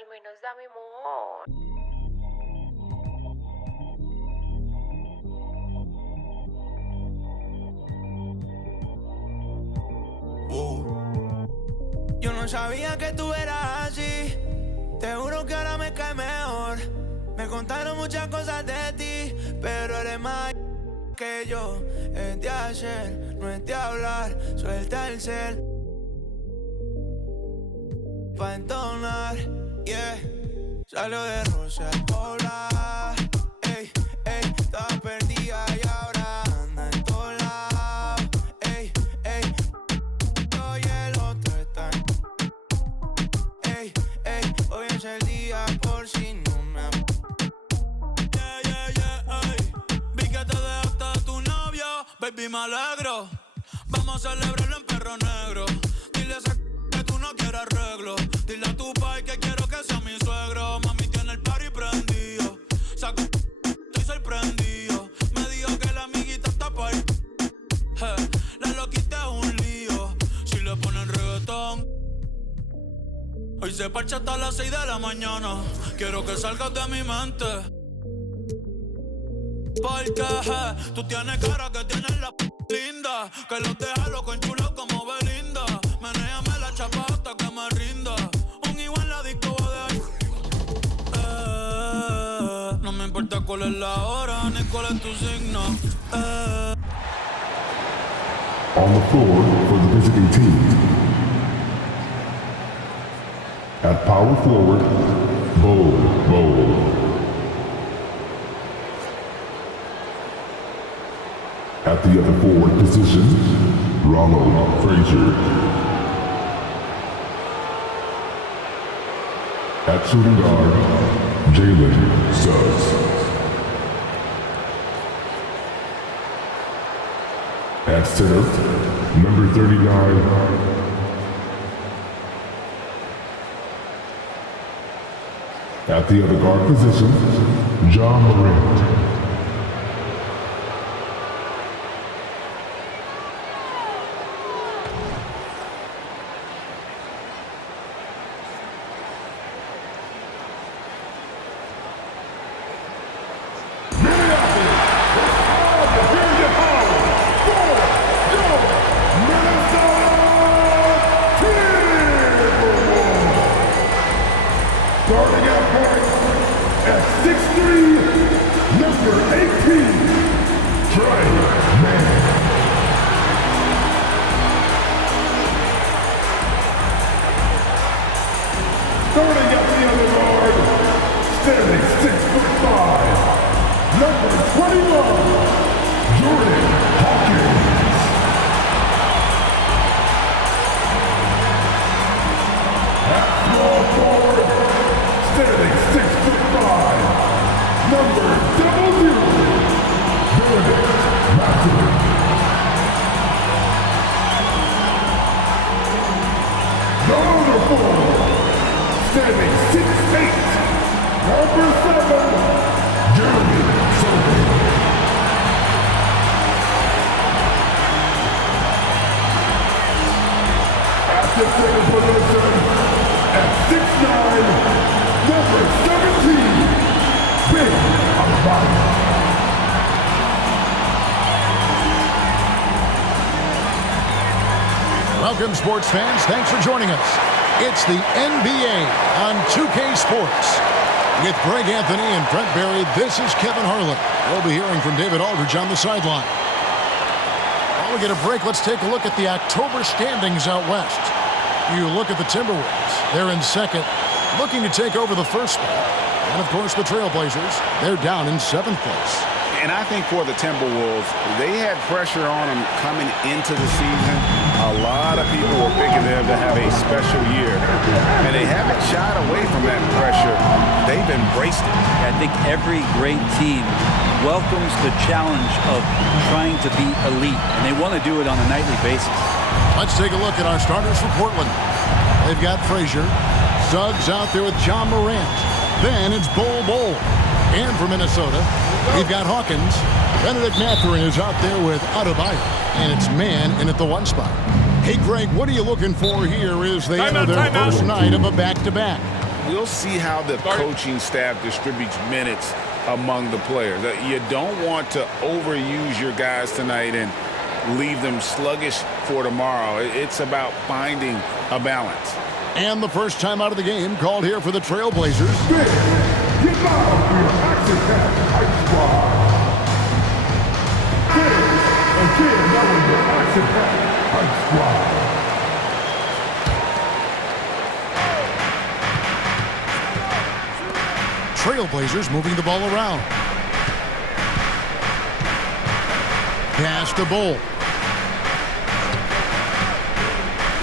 Al menos dame amor. Yo no sabía que tú eras así. Te juro que ahora me cae mejor. Me contaron muchas cosas de ti, pero eres más que yo. Es de hacer, no es de hablar. Suelta el cel pa' entonar, yeah. Salió de Rosa al Polar. Ey, ey, estaba perdida y ahora anda en todos lados. Ey, ey, yo y el otro están. Ey, ey, hoy es el día por si no me yeah, yeah, yeah, ey. Vi que te dejaste de tu novio, baby, me alegro. Vamos a celebrarlo en Perro Negro. Dile a esa que tú no quieres arreglo. Dile a tu pai que quiero que sea mi suegro. Mami tiene el party prendido. Saco, estoy sorprendido. Me dijo que la amiguita está pa' ahí. La loquita es un lío. Si le ponen reggaetón. Hoy se parcha hasta las 6 de la mañana. Quiero que salgas de mi mente. Porque tú tienes cara que tienes la linda. Que los deja loco en chulo como Belinda. Menéame la chapa hasta que me rinda. Un igual en la disco va de ahí. No me importa cuál es la hora ni cuál es tu signo. On the floor for the visiting team. At power forward, Bo. At the other forward position, Ronald Frazier. At shooting guard, Jalen Suggs. At center, number 39, at the other guard position, John Morant. Starting at point at 6'3", number 18, Trey Mann. Starting at the other guard, standing 6'5", number 21, Jordan Hawkins. At small forward, standing 6'5", number 00, Benedict Mathurin. The other forward, standing 6'8", number 7, Jeremy Sohan. At the center position, at 6'9", number 17, Ben Adebayo. Welcome, sports fans. Thanks for joining us. It's the NBA on 2K Sports. With Greg Anthony and Brent Barry, this is Kevin Harlan. We'll be hearing from David Aldridge on the sideline. While we get a break, let's take a look at the October standings out west. You look at the Timberwolves. They're in second, looking to take over the first spot. And, of course, the Trailblazers, they're down in 7th place. And I think for the Timberwolves, they had pressure on them coming into the season. A lot of people were picking them to have a special year. And they haven't shied away from that pressure. They've embraced it. I think every great team welcomes the challenge of trying to be elite. And they want to do it on a nightly basis. Let's take a look at our starters for Portland. They've got Frazier. Suggs out there with John Morant. Then it's Bol. And for Minnesota, we've got Hawkins. Benedict Mathurin is out there with Adebayo. And it's Mann in at the 1 spot. Hey, Greg, what are you looking for here as they enter their first night of a back-to-back? we'll see how the coaching staff distributes minutes among the players. You don't want to overuse your guys tonight and leave them sluggish for tomorrow. It's about finding a balance. And the first time out of the game called here for the Trailblazers. Get out for your Action Cat Ice Squad. Again, that was your Action Cat Ice Squad. Trailblazers moving the ball around. Pass to Bull.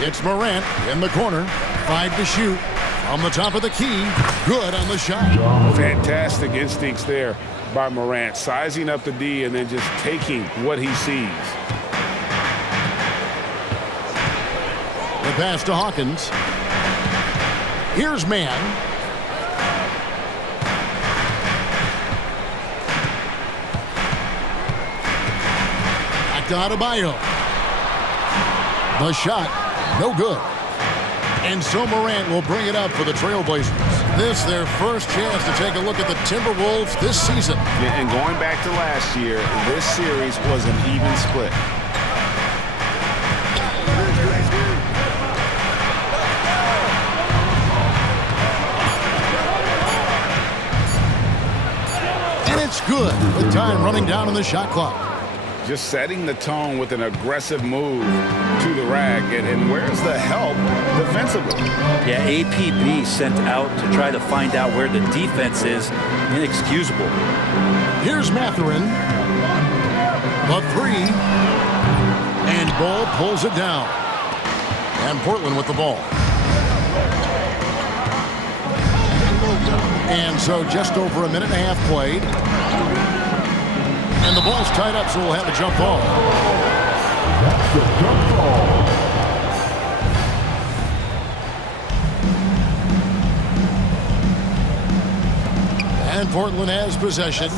It's Morant in the corner. 5 to shoot. On the top of the key. Good on the shot. Fantastic instincts there by Morant. Sizing up the D and then just taking what he sees. The pass to Hawkins. Here's Mann. Back to Adebayo. The shot, no good. And so Morant will bring it up for the Trailblazers. This their first chance to take a look at the Timberwolves this season. Yeah, and going back to last year, this series was an even split. And it's good with time running down on the shot clock. Just setting the tone with an aggressive move to the rack. And where's the help defensively? Yeah, APB sent out to try to find out where the defense is. Inexcusable. Here's Mathurin. The 3. And Bull pulls it down. And Portland with the ball. And so just over a minute and a half played. And the ball's tied up, so we'll have a jump ball. That's the jump ball. And Portland has possession.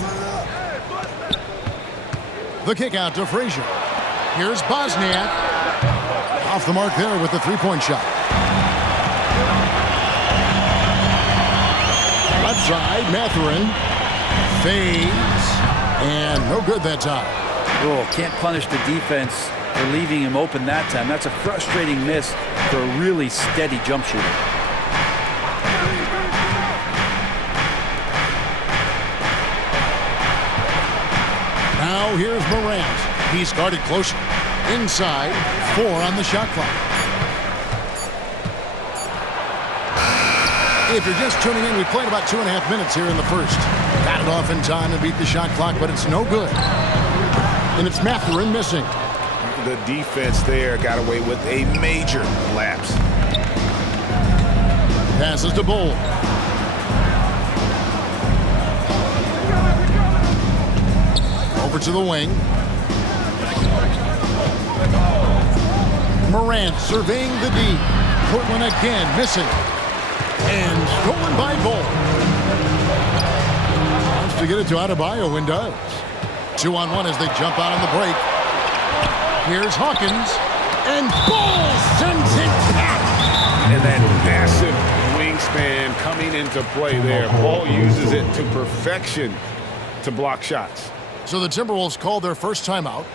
The kick out to Frazier. Here's Bosniak. Off the mark there with the three-point shot. Left side, Mathurin. Fades. And no good that time. Oh, can't punish the defense for leaving him open that time. That's a frustrating miss for a really steady jump shooter. Now here's Morant. He's guarded closer. Inside, 4 on the shot clock. If you're just tuning in, we played about 2.5 minutes here in the first. Got it off in time to beat the shot clock, but it's no good. And it's Mathurin missing. The defense there got away with a major lapse. Passes to Bull. Over to the wing. Morant surveying the D. Portland again missing. And stolen by Bull. Wants to get it to Adebayo and does. 2-on-1 as they jump out on the break. Here's Hawkins. And Bull sends it back. And that massive wingspan coming into play there. Paul uses it to perfection to block shots. So the Timberwolves called their first timeout.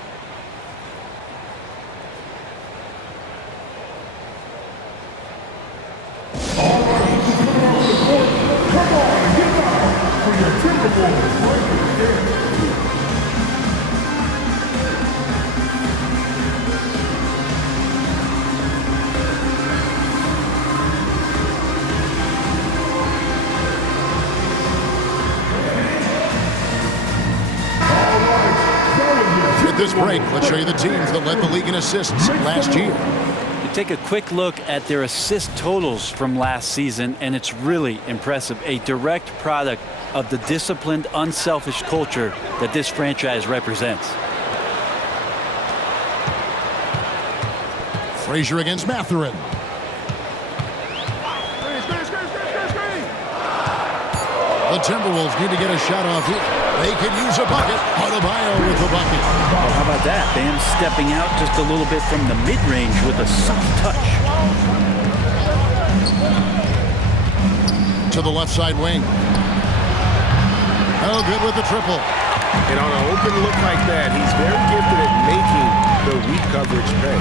At this break, let's show you the teams that led the league in assists last year. You take a quick look at their assist totals from last season, and it's really impressive. A direct product of the disciplined, unselfish culture that this franchise represents. Frazier against Mathurin. The Timberwolves need to get a shot off here. They could use a bucket. Adebayo with the bucket. Well, how about that? Bam stepping out just a little bit from the mid-range with a soft touch. to the left side wing. Oh, good with the triple. And on an open look like that, he's very gifted at making the weak coverage pay.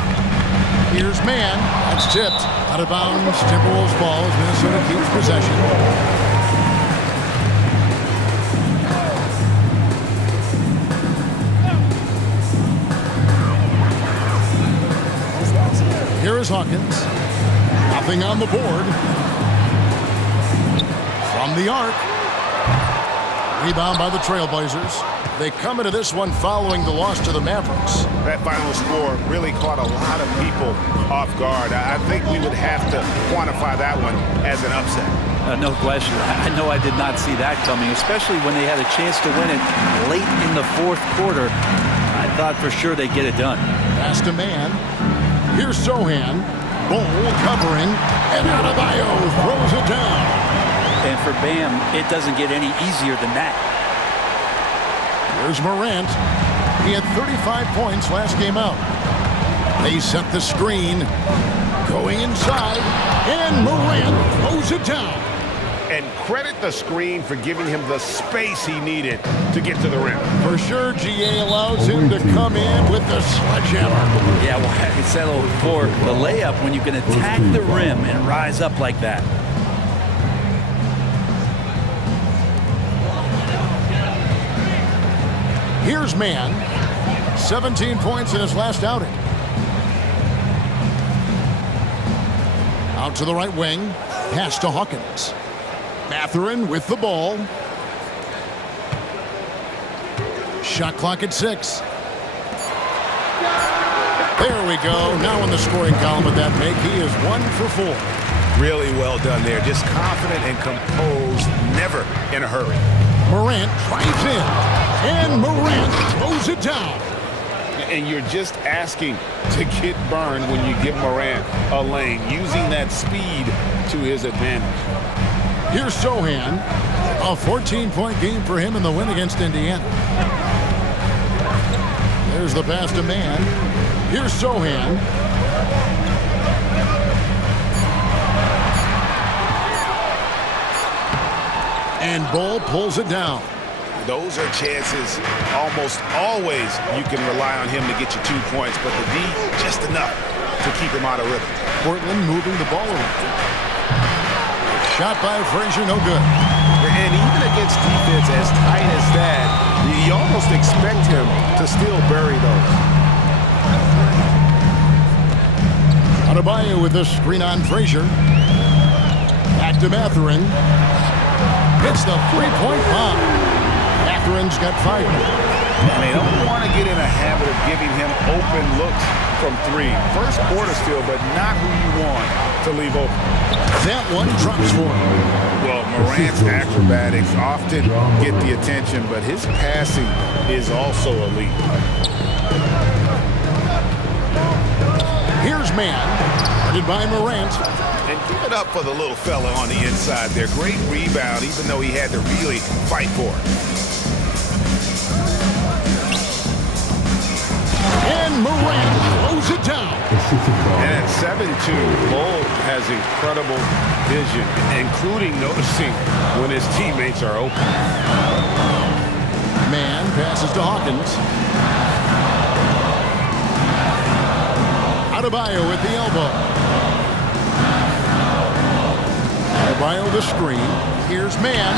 Here's man. That's tipped. Out of bounds. Timberwolves ball as Minnesota keeps possession. Here is Hawkins. Nothing on the board. From the arc. Rebound by the Trailblazers. They come into this one following the loss to the Mavericks. That final score really caught a lot of people off guard. I think we would have to quantify that one as an upset. No question. I know I did not see that coming, especially when they had a chance to win it late in the fourth quarter. I thought for sure they'd get it done. Pass to man. Here's Sohan. Bol covering, and Adebayo throws it down. And for Bam, it doesn't get any easier than that. Here's Morant. He had 35 points last game out. They set the screen. Going inside, and Morant throws it down. And credit the screen for giving him the space he needed to get to the rim. For sure, GA allows him to come in with the sledgehammer. Yeah, well, I can settle for the layup when you can attack the rim and rise up like that. Here's man. 17 points in his last outing. Out to the right wing. Pass to Hawkins. Mathurin with the ball. Shot clock at 6. There we go. Now in the scoring column with that make, he is 1 for 4. Really well done there. Just confident and composed, never in a hurry. Morant drives in, and Morant throws it down. And you're just asking to get burned when you give Morant a lane, using that speed to his advantage. Here's Sohan. A 14-point game for him in the win against Indiana. There's the pass to man. Here's Sohan. And Bol pulls it down. Those are chances almost always you can rely on him to get you 2 points, but the D, just enough to keep him out of rhythm. Portland moving the ball around. Shot by Frazier, no good. And even against defense as tight as that, you almost expect him to still bury those. Adebayo with the screen on Frazier. Back to Mathurin. Hits the three-point bomb. Mathurin's got 5. And they don't want to get in a habit of giving him open looks from 3. First quarter still, but not who you want to leave open. That one drops for him. Well, Morant's acrobatics often get the attention, but his passing is also elite. Here's man, guarded by Morant. And give it up for the little fella on the inside there. Great rebound, even though he had to really fight for it. And Morant throws it down. And at 7'2", Bol has incredible vision, including noticing when his teammates are open. Man passes to Hawkins. Adebayo with the elbow. Adebayo the screen. Here's man.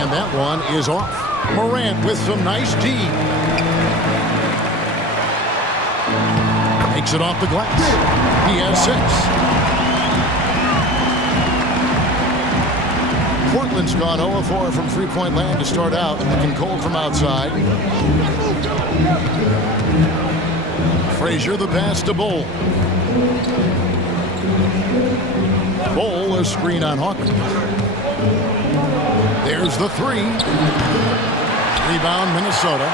And that one is off. Morant with some nice D. Makes it off the glass. He has 6. Portland's gone 0-4 from three-point land to start out. Looking cold from outside. Frazier the pass to Bol. Bol a screen on Hawkins. There's the 3. Rebound Minnesota.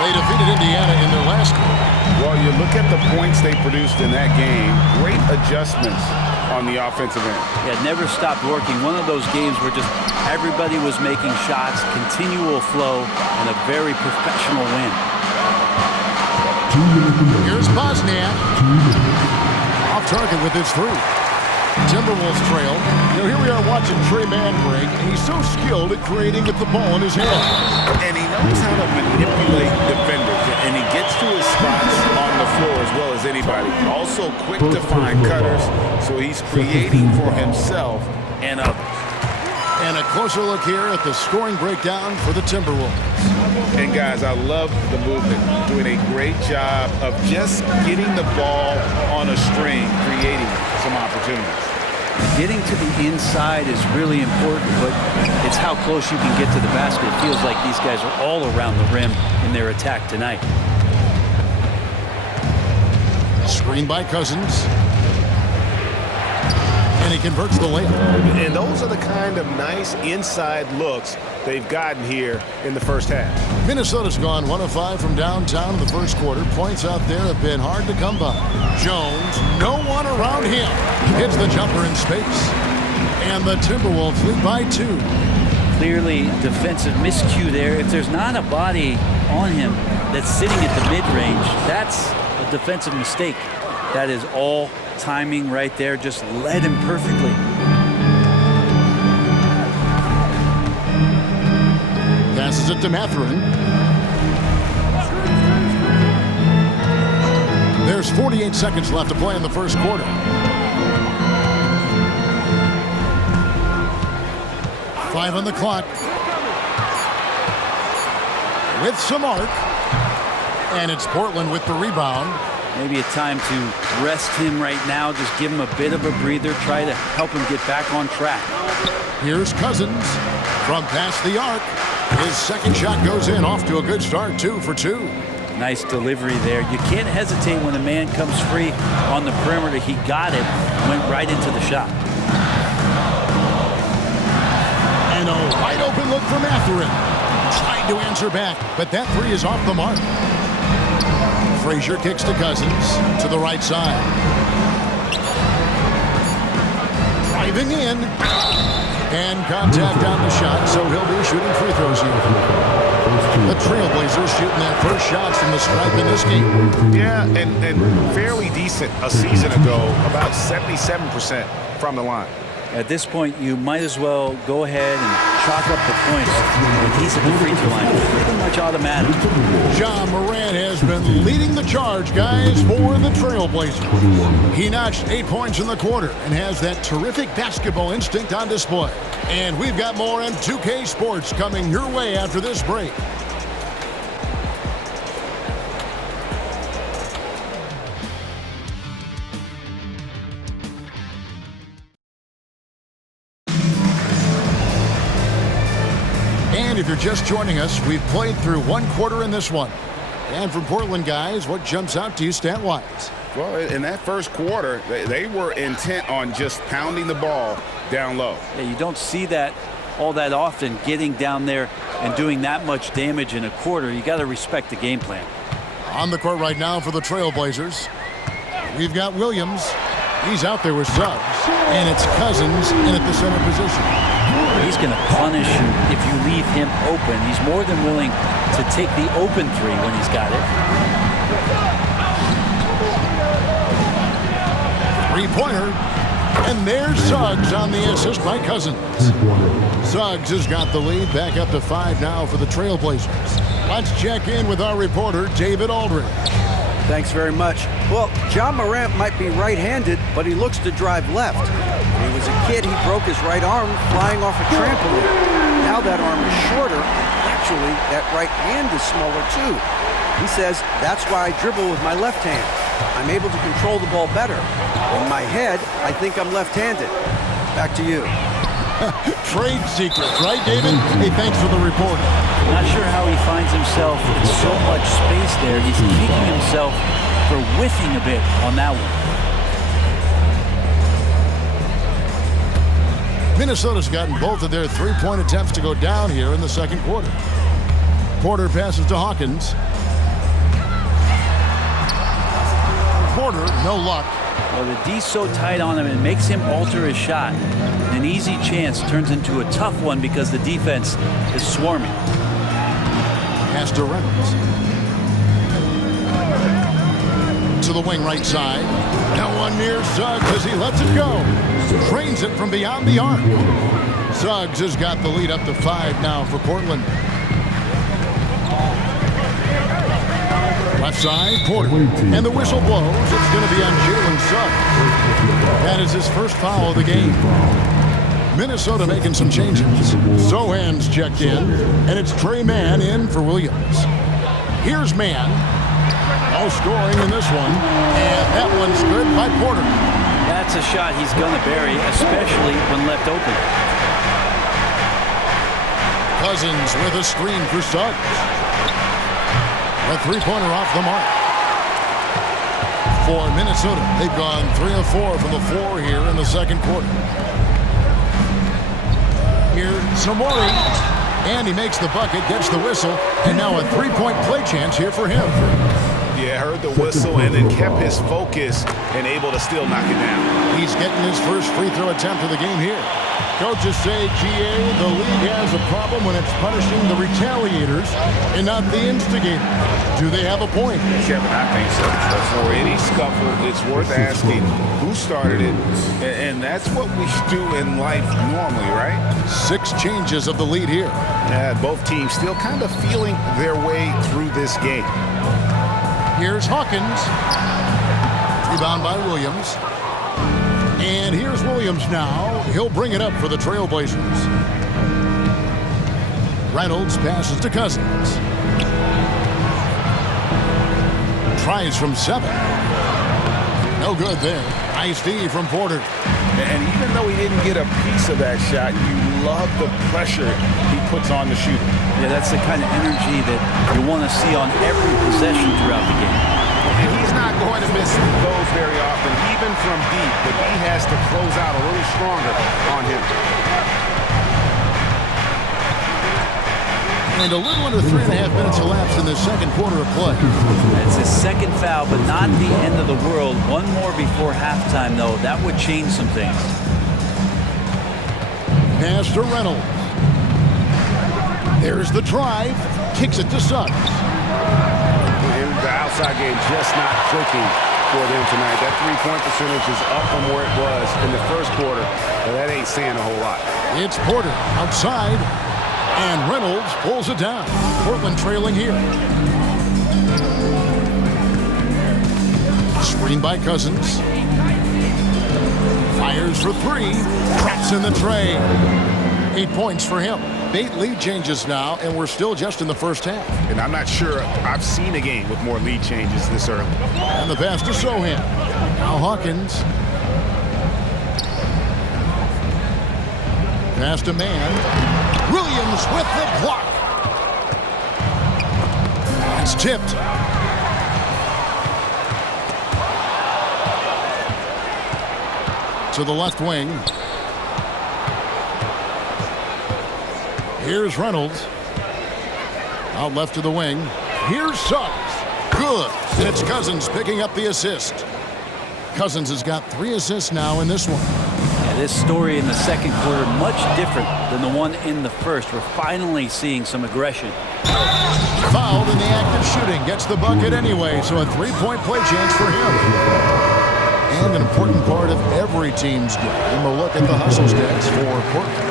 They defeated Indiana in their last game. Well, you look at the points they produced in that game. Great adjustments on the offensive end. Yeah, never stopped working. One of those games where just everybody was making shots, continual flow, and a very professional win. Here's Bosniak. Off target with his 3. Timberwolves trail. Here we are watching watching Trey Mann, Greg, and he's so skilled at creating with the ball in his hand. And he knows how to manipulate defenders, and he gets to his spots on the floor as well as anybody. Also quick to find cutters, so he's creating for himself and others. And a closer look here at the scoring breakdown for the Timberwolves. And guys, I love the movement, doing a great job of just getting the ball on a string, creating some opportunities. Getting to the inside is really important, but it's how close you can get to the basket. It feels like these guys are all around the rim in their attack tonight. Screen by Cousins. And he converts the layup. And those are the kind of nice inside looks they've gotten here in the first half. Minnesota's gone 1 of 5 from downtown in the first quarter. Points out there have been hard to come by. Jones, no one around him. Hits the jumper in space. And the Timberwolves lead by 2. Clearly defensive miscue there. If there's not a body on him that's sitting at the mid-range, that's a defensive mistake. That is all timing right there. Just led him perfectly. Passes it to Mathurin. There's 48 seconds left to play in the first quarter. Five on the clock. With some arc. And it's Portland with the rebound. Maybe a time to rest him right now. Just give him a bit of a breather. Try to help him get back on track. Here's Cousins from past the arc. His second shot goes in, off to a good start, 2 for 2. Nice delivery there. You can't hesitate when a man comes free on the perimeter. He got it, went right into the shot. And a wide open look for Mathurin. Tried to answer back, but that three is off the mark. Frazier kicks to Cousins to the right side. Driving in. And contact on the shot, so he'll be shooting free throws here. The Trailblazers shooting that first shots from the stripe in this game. Yeah, and fairly decent a season ago, about 77% from the line. At this point, you might as well go ahead and chalk up the points when he's at the free throw line. Pretty much automatic. Ja Morant has been leading the charge, guys, for the Trailblazers. He notched 8 points in the quarter and has that terrific basketball instinct on display. And we've got more M2K Sports coming your way after this break. If you're just joining us, we've played through one quarter in this one. And from Portland, guys, what jumps out to you stat-wise? Well, in that first quarter, they were intent on just pounding the ball down low. Yeah, you don't see that all that often, getting down there and doing that much damage in a quarter. You got to respect the game plan. On the court right now for the Trailblazers, we've got Williams. He's out there with Suggs. And it's Cousins in at the center position. He's going to punish you if you leave him open. He's more than willing to take the open three when he's got it. Three-pointer. And there's Suggs on the assist by Cousins. Suggs has got the lead, back up to 5 now for the Trailblazers. Let's check in with our reporter, David Aldridge. Thanks very much. Well, Ja Morant might be right-handed, but he looks to drive left. When he was a kid, he broke his right arm flying off a trampoline. Now that arm is shorter. Actually, that right hand is smaller too. He says, that's why I dribble with my left hand. I'm able to control the ball better. In my head, I think I'm left-handed. Back to you. Trade secrets, right, David? Hey, thanks for the report. Not sure how he finds himself in so much space there. He's kicking himself for whiffing a bit on that one. Minnesota's gotten both of their three-point attempts to go down here in the second quarter. Porter passes to Hawkins. Porter, no luck. Well, the D's so tight on him, it makes him alter his shot. An easy chance turns into a tough one because the defense is swarming. Pass to Reynolds. To the wing right side. No one near Suggs as he lets it go. Trains it from beyond the arc. Suggs has got the lead up to 5 now for Portland. Left side, Porter. And the whistle blows. It's going to be on Jalen Suggs. That is his first foul of the game. Minnesota making some changes. Sohan's checked in, and it's Trey Mann in for Williams. Here's Mann. No scoring in this one, and that one's good by Porter. That's a shot he's going to bury, especially when left open. Cousins with a screen for Suggs. A three-pointer off the mark. For Minnesota, they've gone 3 of 4 from the floor here in the second quarter. Here's Samori, and he makes the bucket, gets the whistle, and now a three-point play chance here for him. Yeah, heard the whistle and then kept his focus and able to still knock it down. He's getting his first free throw attempt of the game here. Coaches say, GA, the league has a problem when it's punishing the retaliators and not the instigators. Do they have a point? Kevin, I think so. For any scuffle, it's worth asking who started it, and that's what we do in life normally, right? 6 changes of the lead here. Yeah, both teams still kind of feeling their way through this game. Here's Hawkins. Rebound by Williams. And here's Williams now. He'll bring it up for the Trailblazers. Reynolds passes to Cousins. Tries from 7. No good there. Nice D from Porter. And even though he didn't get a piece of that shot, you love the pressure he puts on the shooter. Yeah, that's the kind of energy that you want to see on every possession throughout the game. And he's not going to miss those very often, even from deep, but he has to close out a little stronger on him. And a little under 3.5 minutes elapsed in the second quarter of play. It's his second foul, but not the end of the world. One more before halftime, though. That would change some things. Pass to Reynolds. There's the drive. Kicks it to Suggs. And the outside game just not clicking for them tonight. That three-point percentage is up from where it was in the first quarter, but that ain't saying a whole lot. It's Porter outside. And Reynolds pulls it down. Portland trailing here. Screen by Cousins. Fires for 3. Traps in the tray. 8 points for him. 8 lead changes now, and we're still just in the first half. And I'm not sure I've seen a game with more lead changes this early. And the pass to Sohan. Now Hawkins. Pass to Mann. Williams with the block. It's tipped. To the left wing. Here's Reynolds. Out left to the wing. Here's Suggs. Good. And it's Cousins picking up the assist. Cousins has got 3 assists now in this one. This story in the second quarter much different than the one in the first. We're finally seeing some aggression. Fouled in the act of shooting. Gets the bucket anyway, so a 3-point play chance for him. And an important part of every team's game. A look at the hustle stats for Portland.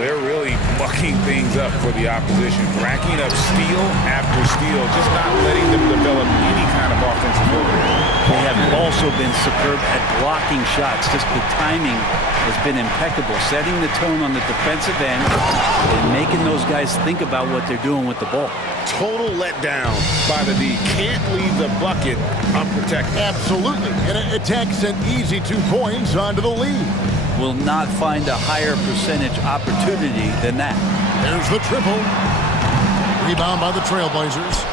They're really mucking things up for the opposition. Racking up steal after steal, just not letting them develop any kind of offensive ability. They have also been superb at blocking shots. Just the timing has been impeccable, setting the tone on the defensive end and making those guys think about what they're doing with the ball. Total letdown by the D. Can't leave the bucket unprotected. Absolutely. And it takes an easy 2 points onto the lead. Will not find a higher percentage opportunity than that. There's the triple. Rebound by the Trailblazers.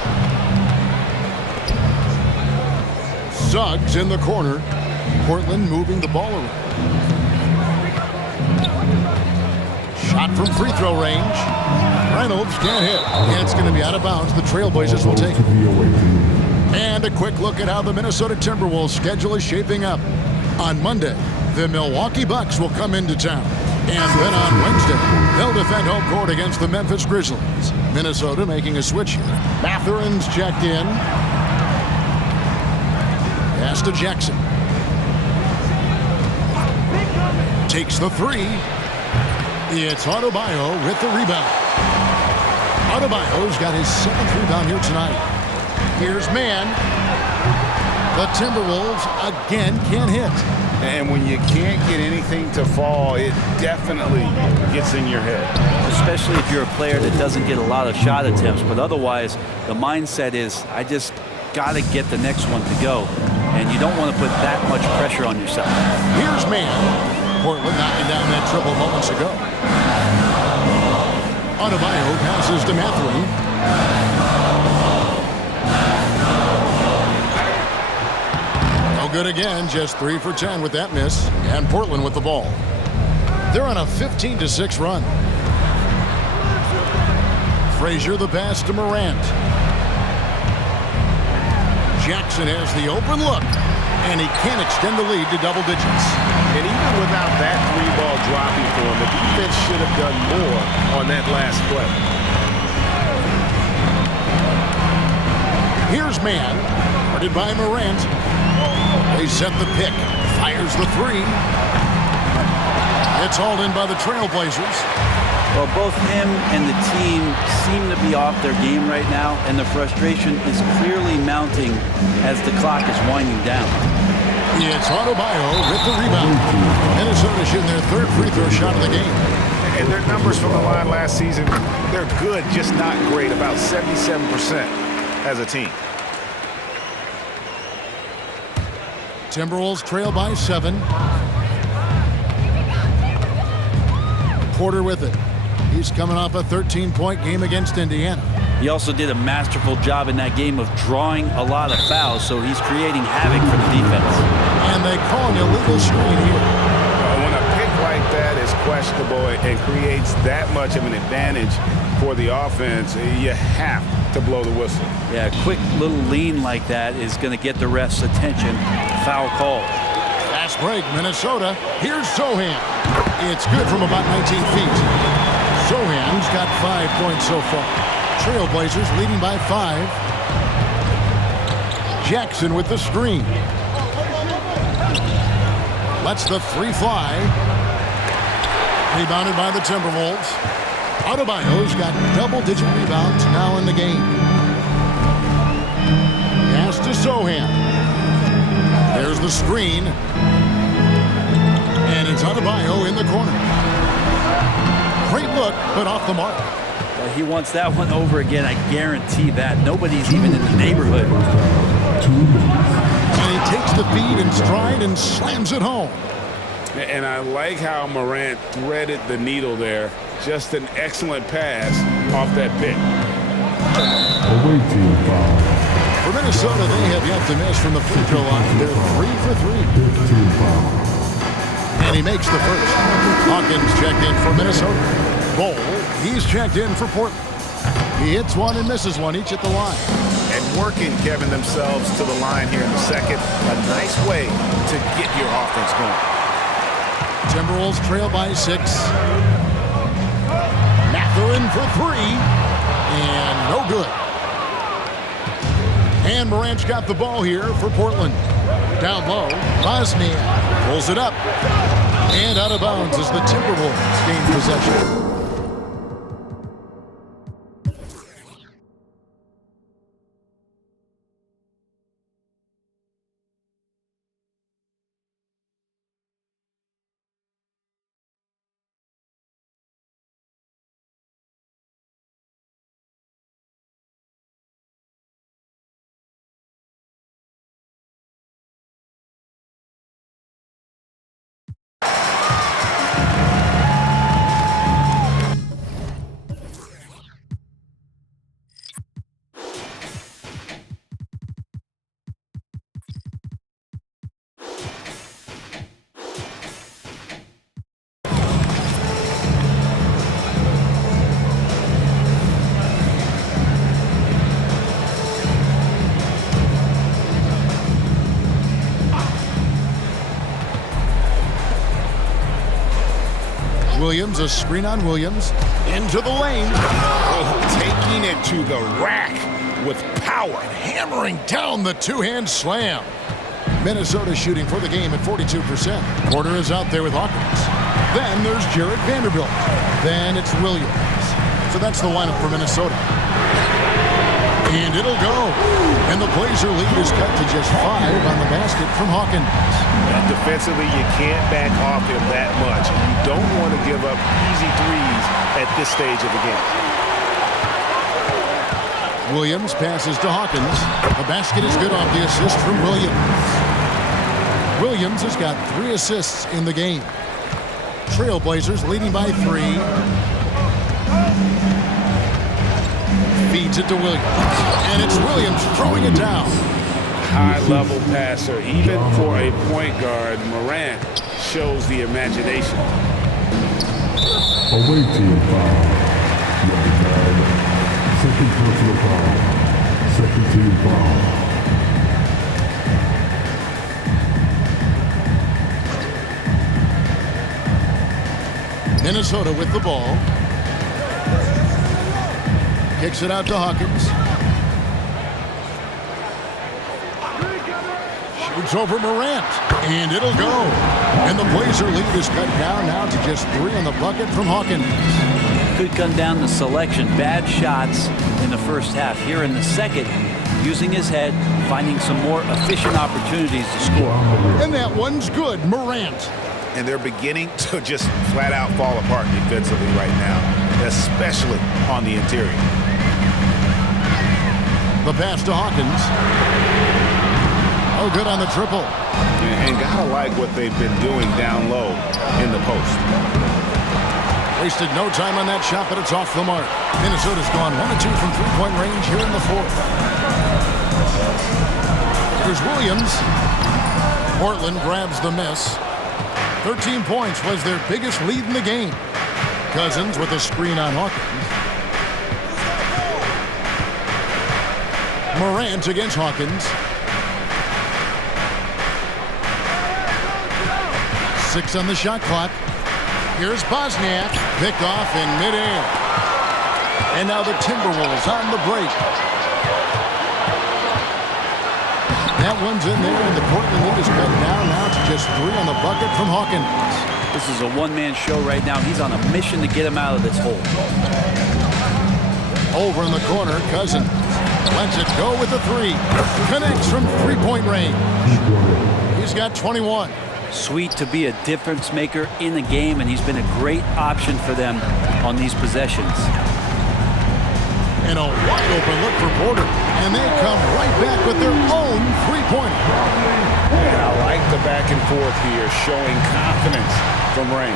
Suggs in the corner. Portland moving the ball around. Shot from free throw range. Reynolds can't hit. And it's going to be out of bounds. The Trailblazers will take it. And a quick look at how the Minnesota Timberwolves schedule is shaping up. On Monday, the Milwaukee Bucks will come into town. And then on Wednesday, they'll defend home court against the Memphis Grizzlies. Minnesota making a switch here. Mathurin's checked in. Pass to Jackson. Takes the three. It's Adebayo with the rebound. Adebayo's got his 7th rebound here tonight. Here's man. The Timberwolves again can't hit. And when you can't get anything to fall, it definitely gets in your head. Especially if you're a player that doesn't get a lot of shot attempts. But otherwise, the mindset is, I just got to get the next one to go. And you don't want to put that much pressure on yourself. Here's man. Portland knocking down that triple moments ago. Adebayo passes to Mathurin. No good again, just 3 for 10 with that miss. And Portland with the ball. They're on a 15-6 run. Frazier the pass to Morant. Jackson has the open look, and he can't extend the lead to double digits. And even without that 3-ball dropping for him, the defense should have done more on that last play. Here's man, guarded by Morant. They set the pick, fires the 3. It's hauled in by the Trailblazers. Well, both him and the team seem to be off their game right now, and the frustration is clearly mounting as the clock is winding down. It's Adebayo with the rebound. Minnesota shooting their 3rd free throw shot of the game. And their numbers from the line last season, they're good, just not great, about 77% as a team. Timberwolves trail by 7. Porter with it. He's coming off a 13-point game against Indiana. He also did a masterful job in that game of drawing a lot of fouls, so he's creating havoc for the defense. And they call an illegal screen here. When a pick like that is questionable and creates that much of an advantage for the offense, you have to blow the whistle. Yeah, a quick little lean like that is going to get the ref's attention. Foul call. Fast break, Minnesota. Here's Sohan. It's good from about 19 feet. Sohan's got 5 points so far. Trailblazers leading by 5. Jackson with the screen. Lets the 3 fly. Rebounded by the Timberwolves. Adebayo's got double-digit rebounds now in the game. Pass to Sohan. There's the screen. And it's Adebayo in the corner. Great look, but off the mark. He wants that one over again, I guarantee that. Nobody's even in the neighborhood. And he takes the feed in stride and slams it home. And I like how Morant threaded the needle there. Just an excellent pass off that pick. Away team foul. For Minnesota, they have yet to miss from the free throw line. They're 3 for 3. 15 foul. And he makes the first. Hawkins checked in for Minnesota. Bol, he's checked in for Portland. He hits one and misses one, each at the line. And working, Kevin, themselves to the line here in the second. A nice way to get your offense going. Timberwolves trail by 6. Mathurin for 3. And no good. And Morant's got the ball here for Portland. Down low, Bosnia pulls it up. And out of bounds as the Timberwolves gain possession. Williams, a screen on Williams, into the lane. Oh, taking it to the rack with power. Hammering down the two-hand slam. Minnesota shooting for the game at 42%. Porter is out there with Hawkins. Then there's Jarred Vanderbilt. Then it's Williams. So that's the lineup for Minnesota. And it'll go. And the Blazer lead is cut to just 5 on the basket from Hawkins. And defensively, you can't back off him that much. You don't want to give up easy threes at this stage of the game. Williams passes to Hawkins. The basket is good off the assist from Williams. Williams has got 3 assists in the game. Trailblazers leading by 3. Feeds it to Williams. And it's Williams throwing it down. High-level passer. Even for a point guard, Morant shows the imagination. Away team foul. Number 9. Second personal foul. Second team foul. Minnesota with the ball. Kicks it out to Hawkins. Shoots over Morant. And it'll go. And the Blazer lead is cut down now to just 3 on the bucket from Hawkins. Could come down to selection. Bad shots in the first half. Here in the second, using his head, finding some more efficient opportunities to score. And that one's good. Morant. And they're beginning to just flat out fall apart defensively right now, especially on the interior. The pass to Hawkins. Oh, good on the triple. And gotta like what they've been doing down low in the post. Wasted no time on that shot, but it's off the mark. Minnesota's gone 1 of 2 from three-point range here in the fourth. Here's Williams. Portland grabs the miss. 13 points was their biggest lead in the game. Cousins with a screen on Hawkins. Morant against Hawkins. 6 on the shot clock. Here's Bosniak. Picked off in midair. And now the Timberwolves on the break. That one's in there, and the Portland lead is cut down now to just 3 on the bucket from Hawkins. This is a one-man show right now. He's on a mission to get him out of this hole. Over in the corner, Cousins lets it go with the 3. Connects from three-point range. He's got 21. Sweet to be a difference maker in the game, and he's been a great option for them on these possessions. And a wide open look for Porter. And they come right back with their own three-pointer. And I like the back and forth here, showing confidence from Rain.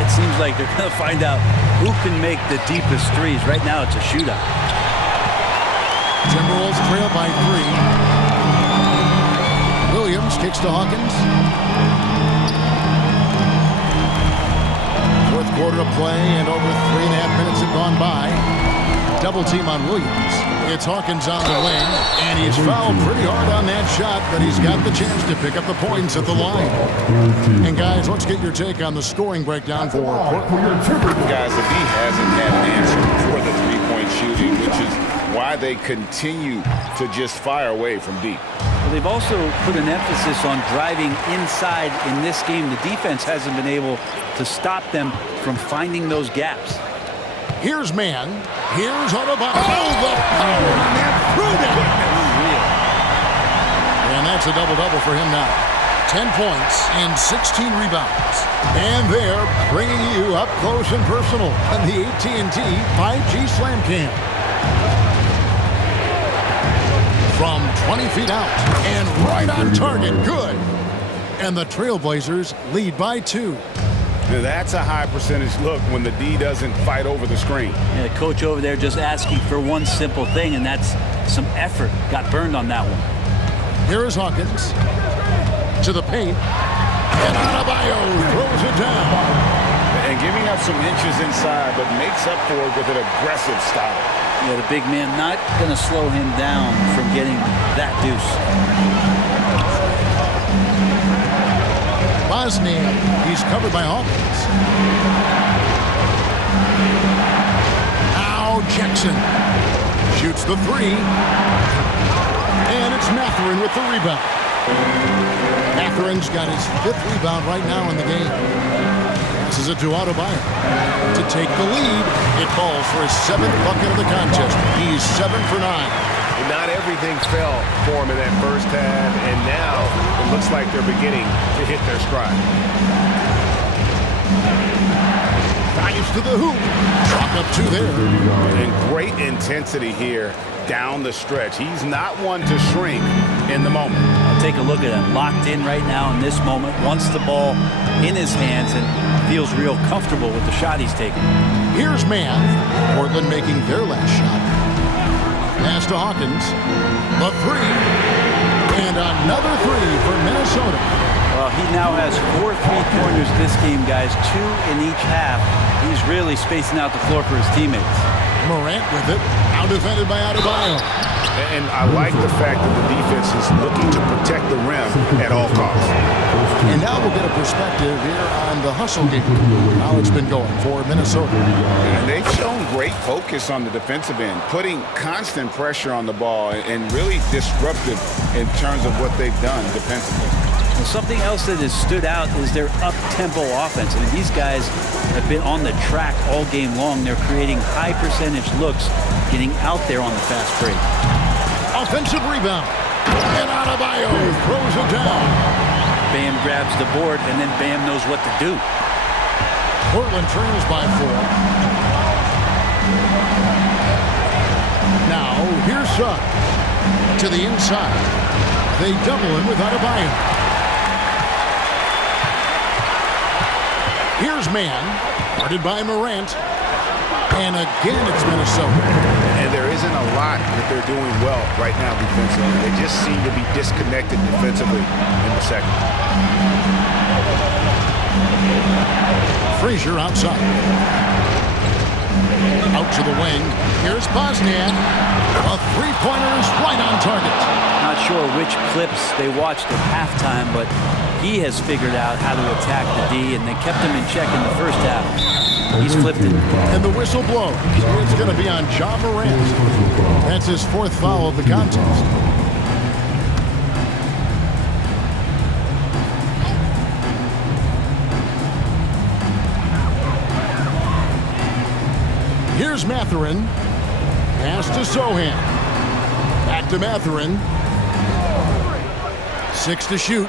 It seems like they're going to find out who can make the deepest threes. Right now, it's a shootout. Timberwolves trail by 3. Williams kicks to Hawkins. Fourth quarter of play, and over 3.5 minutes have gone by. Double team on Williams. It's Hawkins on the wing, and he's fouled pretty hard on that shot, but he's got the chance to pick up the points at the line. And guys, let's get your take on the scoring breakdown for Portland. Guys, the D hasn't had an answer for the three-point shooting, which is why they continue to just fire away from deep. Well, they've also put an emphasis on driving inside in this game. The defense hasn't been able to stop them from finding those gaps. Here's Mann. Here's Adebayo. Oh, the power on that through it. And that's a double-double for him now. 10 points and 16 rebounds. And they're bringing you up close and personal on the AT&T 5G Slam Cam. From 20 feet out and right on target. Good. And the Trailblazers lead by 2. Now, that's a high percentage look when the D doesn't fight over the screen. Yeah, the coach over there just asking for one simple thing, and that's some effort. Got burned on that one. Here is Hawkins to the paint. And Adebayo throws it down. And giving up some inches inside, but makes up for it with an aggressive style. Yeah, the big man not going to slow him down from getting that deuce. Bosniak, he's covered by Hawkins. Now Jackson shoots the 3. And it's Mathurin with the rebound. Matherin's got his 5th rebound right now in the game. Passes it to Adebayo to take the lead. It falls for his 7th bucket of the contest. He's 7 for 9. Not everything fell for him in that first half, and now it looks like they're beginning to hit their stride. Drives to the hoop. Chalk up 2 there. And great intensity here down the stretch. He's not one to shrink in the moment. I'll take a look at him. Locked in right now in this moment. Wants the ball in his hands and feels real comfortable with the shot he's taking. Here's Mann. Portland making their last shot. Pass to Hawkins. The 3. And another 3 for Minnesota. Well, he now has 4 3-pointers this game, guys. 2 in each half. He's really spacing out the floor for his teammates. Morant with it. Now defended by Adebayo. And I like the fact that the defense is looking to protect the rim at all costs. And now we'll get a perspective here on the hustle game. How it's been going for Minnesota. And they've shown great focus on the defensive end, putting constant pressure on the ball and really disruptive in terms of what they've done defensively. Well, something else that has stood out is their up-tempo offense. I mean, these guys have been on the track all game long. They're creating high-percentage looks, getting out there on the fast break. Offensive rebound. And Adebayo throws it down. Bam grabs the board, and then Bam knows what to do. Portland trails by 4. Now, here's Suggs. To the inside. They double him with Adebayo. Here's Mann, guarded by Morant. And again, it's Minnesota. And there isn't a lot that they're doing well right now defensively. They just seem to be disconnected defensively in the second. Frazier outside. Out to the wing. Here's Bosniak. A 3-pointer is right on target. Not sure which clips they watched at halftime, but he has figured out how to attack the D, and they kept him in check in the first half. He's flipped it. And the whistle blows. It's going to be on Ja Morant. That's his 4th foul of the contest. Here's Mathurin. Pass to Sohan. Back to Mathurin. 6 to shoot.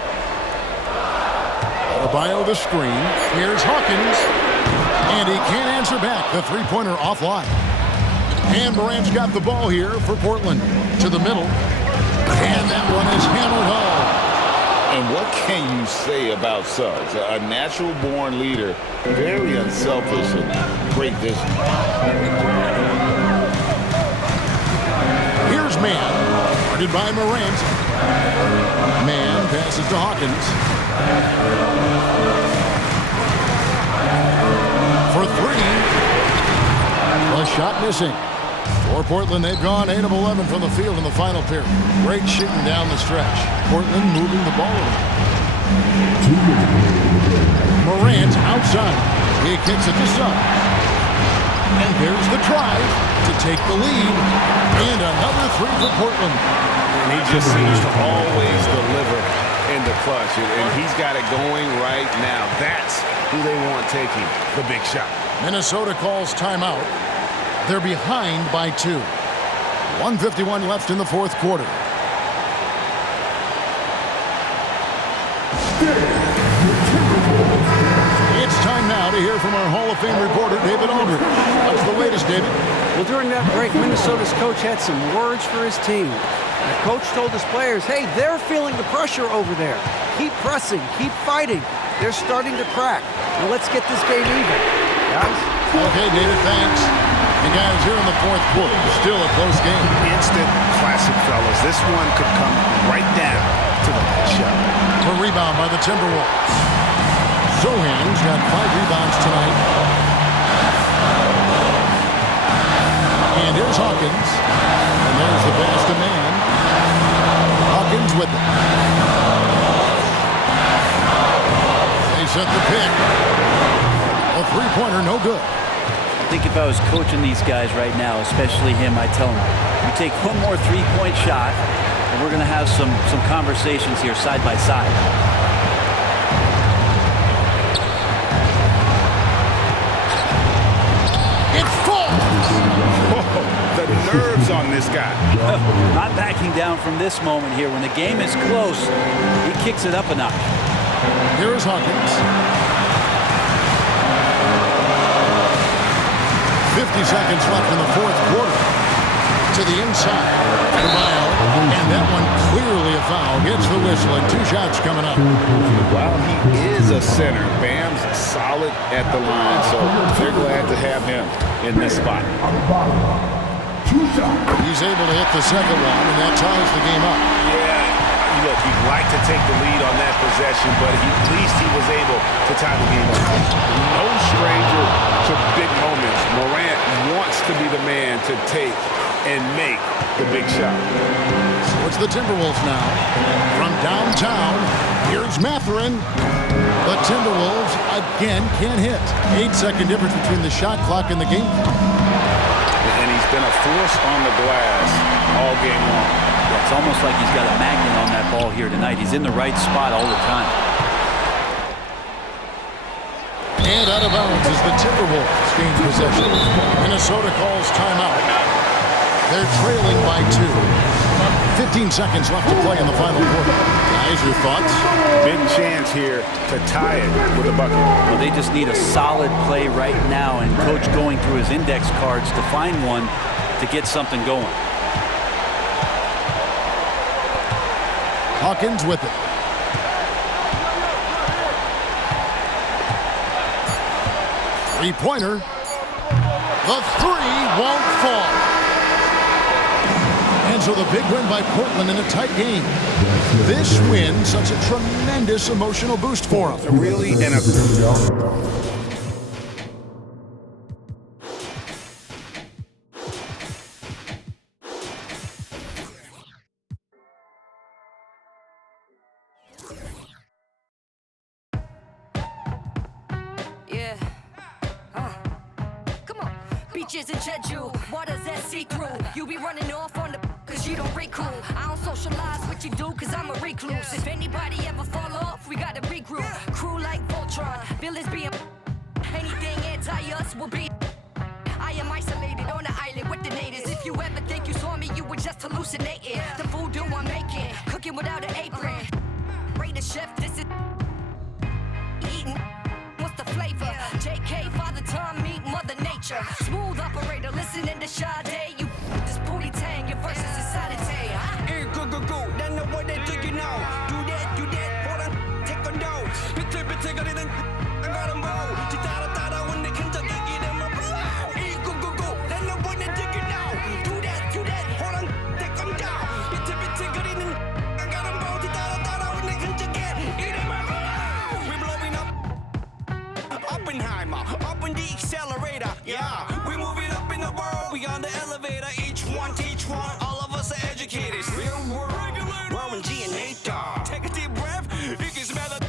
Adebayo the screen. Here's Hawkins. And he can't answer back. The 3-pointer offline. And Morant's got the ball here for Portland. To the middle. And that one is hammered home. And what can you say about Suggs? A natural-born leader, very unselfish and great vision. Here's Mann, guarded by Morant. Mann passes to Hawkins. For 3. A shot missing. For Portland, they've gone 8 of 11 from the field in the final period. Great shooting down the stretch. Portland moving the ball around. Morant outside. He kicks it to Suggs. And there's the drive to take the lead. And another 3 for Portland. And he just seems to always deliver in the clutch. And he's got it going right now. That's who they want taking the big shot. Minnesota calls timeout. They're behind by 2. 1:51 left in the 4th quarter. It's time now to hear from our Hall of Fame reporter, David Aldridge. What's the latest, David? Well, during that break, Minnesota's coach had some words for his team. The coach told his players, hey, they're feeling the pressure over there. Keep pressing, keep fighting. They're starting to crack. Now let's get this game even. Guys? Okay, David, thanks. And guys, here in the 4th quarter, still a close game. Instant classic, fellas. This one could come right down to the last shot. A rebound by the Timberwolves. Sohan's got 5 rebounds tonight. And here's Hawkins. And there's the pass to Mann. Hawkins with it. They set the pick. A 3-pointer, no good. I think if I was coaching these guys right now, especially him, I'd tell him, you take one more 3-point shot, and we're going to have some conversations here side by side. It's full. The nerves on this guy. Not backing down from this moment here. When the game is close, he kicks it up a notch. Here is Hawkins. 50 seconds left in the fourth quarter. To the inside. Carvalho. And that one clearly a foul. Gets the whistle and 2 shots coming up. While he is a center, Bam's solid at the line, so they're glad to have him in this spot. He's able to hit the second one, and that ties the game up. Yeah, look, you'd like to take the lead on that possession, but at least he was able to tie the game up. No stranger to big moments. Morant wants to be the man to take and make the big shot. So it's the Timberwolves now. From downtown, here's Mathurin. The Timberwolves again can't hit. 8-second difference between the shot clock and the game clock. And he's been a force on the glass all game long. It's almost like he's got a magnet on that ball here tonight. He's in the right spot all the time. And out of bounds as the Timberwolves gain possession. Minnesota calls timeout. They're trailing by 2. 15 seconds left to play in the final quarter. Guys, your thoughts? Big chance here to tie it with a bucket. Well, they just need a solid play right now, and Coach going through his index cards to find one to get something going. Hawkins with it. Three-pointer. The 3 won't fall. And so the big win by Portland in a tight game. This win, such a tremendous emotional boost for them. Really, and Yeah. Come on. Beaches in Jeju, waters that see through. You be running off on the cause you don't recool. I don't socialize what you do cause I'm a recluse. If anybody ever fall off, we gotta regroup. Crew like Voltron, villains being anything anti-us will be. I am isolated on an island with the natives. If you ever think you saw me, you were just hallucinating. The voodoo I'm making, cooking without an apron. Rate the chef, this is eating. What's the flavor? JK, Father Time, meet Mother Nature. Smooth operator, listening to Sade. You this booty tang, your verses is sanity. Hey, go, then the way they do you know. Do that, hold on, take a no. 비틀비틀거리는 안 가는 뭐. 뒤따라 when they can just get them up. Hey, go, then the way they do you know. Do that, hold on, take them down. 비틀비틀거리는 안 가는 뭐. 뒤따라 when they can just get them up. We blowing up. Oppenheimer, up in the accelerator. Yeah, we moving up in the world. We on the elevator. Each one teach one. All of us are educators. Real world, Warren G and Nate Dogg. Take a deep breath. You can smell the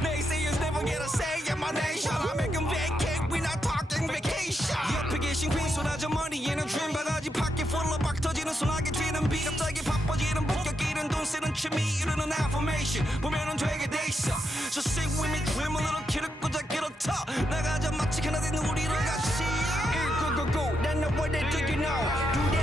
naysayers never get a say in my nation. I make them vacate. We not talking vacation. 옆에 계신 queen 쏟아져 머리에는 dream 바가지 pocket full of 박 터지는 소나기 튀는 비 갑자기 바빠지는 본격끼는 돈 쓰는 취미 이루는 affirmation 보면은 되게 돼 있어. Just sing with me, dream a little kid 꽂아 길어터 나가자 마치 하나 된 우리를 같이. Go, then the way they do you know. Do